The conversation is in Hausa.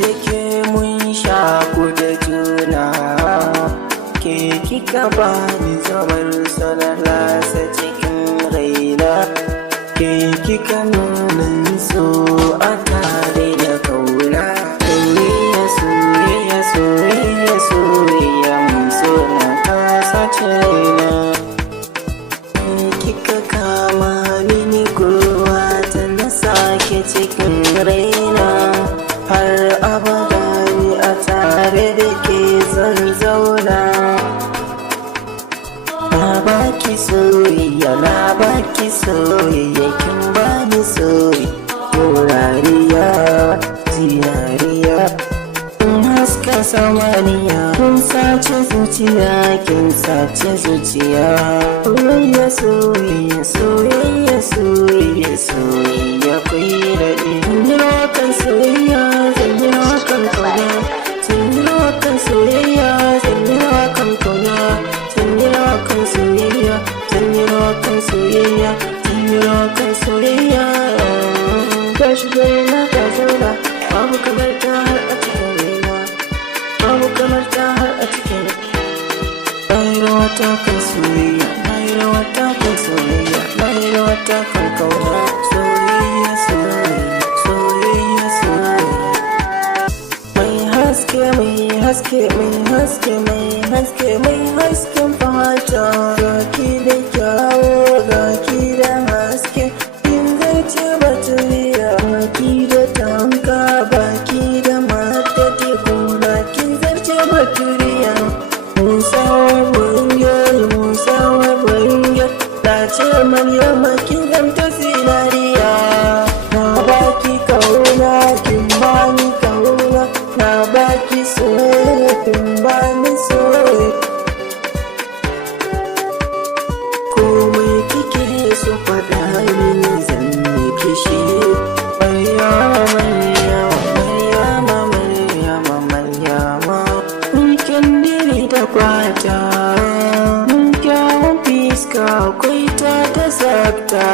Da ke mun shaku da juna, ke kika bani zamar sanarsa cikin raina, ke kika nuna so a tare da kauna. Soyayya soyayya soyayya soyayya mun so na ta sace raina, kika kama mini kowa ta na sake cikin raina. Har abada ni a tare da ke zan zauna. Na baki soyayya, na baki soyayya, kin bani soyayya. Turariya, zinariya, kin haska samaniya, kin sace zuciya, kin sace zuciya. Soyayya soyayya soyayya soyayya soyayya kwai daɗi. Kan soyayya zan yi kan kauna, zan yi kan soyayya zan yi kan kauna, zan yi kan soyayya, zan yi kan soyayya, zan yi kan soyayya. Ka shiga na ka zauna, babu kamar ta har a cikin raina, babu kamar ta har a cikin. Na yi rawa ta kan soyayya, na yi rawa ta kan soyayya, na yi rawa ta kan kauna. Soyayya soyayya soyayya soyayya. Mai haske mai haske mai haske mai haske mai hasken fata, ga ki da kyawo ga ki da haske, kin zarce baturiya, ga ki da tanka baki da mata tekuna, kin zarce baturiya. Musawa bungel musawa bungel, ta ce Maryama kin zamta zinariya. Na baki kauna kin bani kauna, na baki soyayya kin bani soyayya. Komai kike so faɗa mini zan miki shi. Maryama Maryama Maryama Maryama, kin diri da kwata, kyawun fiska akwai ta da tsafta.